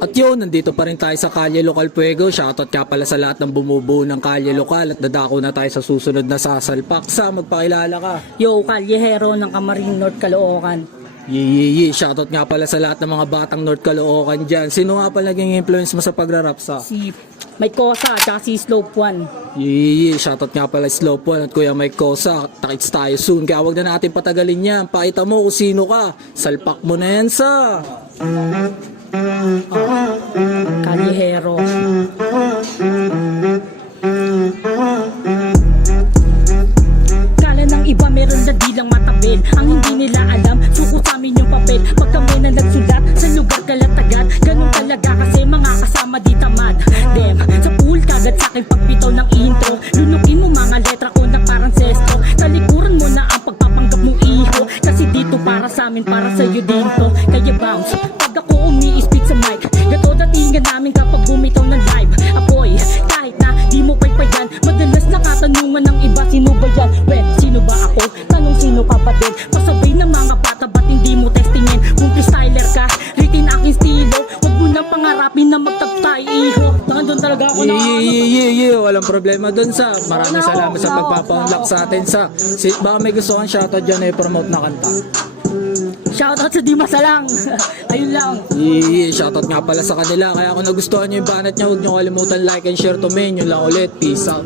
At yun, nandito pa rin tayo sa Kalye Lokal Puego. Shoutout ka pala sa lahat ng bumubuo ng Kalye Lokal at dadako na tayo sa susunod na sasalpak. Sa magpakilala ka. Yo, Kalyehero ng Camarines North, Caloocan. Shoutout nga pala sa lahat ng mga batang North Caloocan dyan. Sino nga pala naging influence mo sa pagrarap sa? Si Mike Cosa, tsaka si Slope One. Shoutout nga pala Slope One at Kuya Mike Cosa. Takits tayo soon. Kaya wag na natin patagalin yan. Pakita mo kung sino ka. Salpak mo na yan sa... Kalyehero. Kala ng iba meron na dilang matabel. Ang hindi nila alam, suko sa amin yung papel. Pag kami na nagsulat sa lugar kalatagan, ganun talaga kasi mga kasama di tamad. Dem, sa pool kagad sa akin pagpitaw ng intro. Lunukin mo mga letra ko na parang sesto. Talikuran mo na ang pagpapanggap mong iho. Kasi dito para sa amin, para sa'yo dito. Kaya bounce, pag ako umi-speak sa mic, gato datingan namin kapag bumitaw ng live. Apoy, kahit na di mo paypayan, madalas nakatanungan ng iba, sino ba yan? Well, sino ba ako? Tanong sino ka pa din? Pasabay ng mga bata, ba't hindi mo testingin? Kung freestyler ka, ritin aking stilo. Huwag mo nang pangarapin na magtagtay, iho. Nandun talaga ako na Walang problema dun sa. Maraming salamat sa pagpapa-unlock sa atin sa. Baka may gusto kang shoutout dyan na i-promote na kanta. shoutout sa Di Masalang. Ayun lang. Shoutout nga pala sa kanila. Kaya kung nagustuhan nyo yung banat nyo, huwag nyo kalimutan like and share to main. Yun lang ulit. Peace out.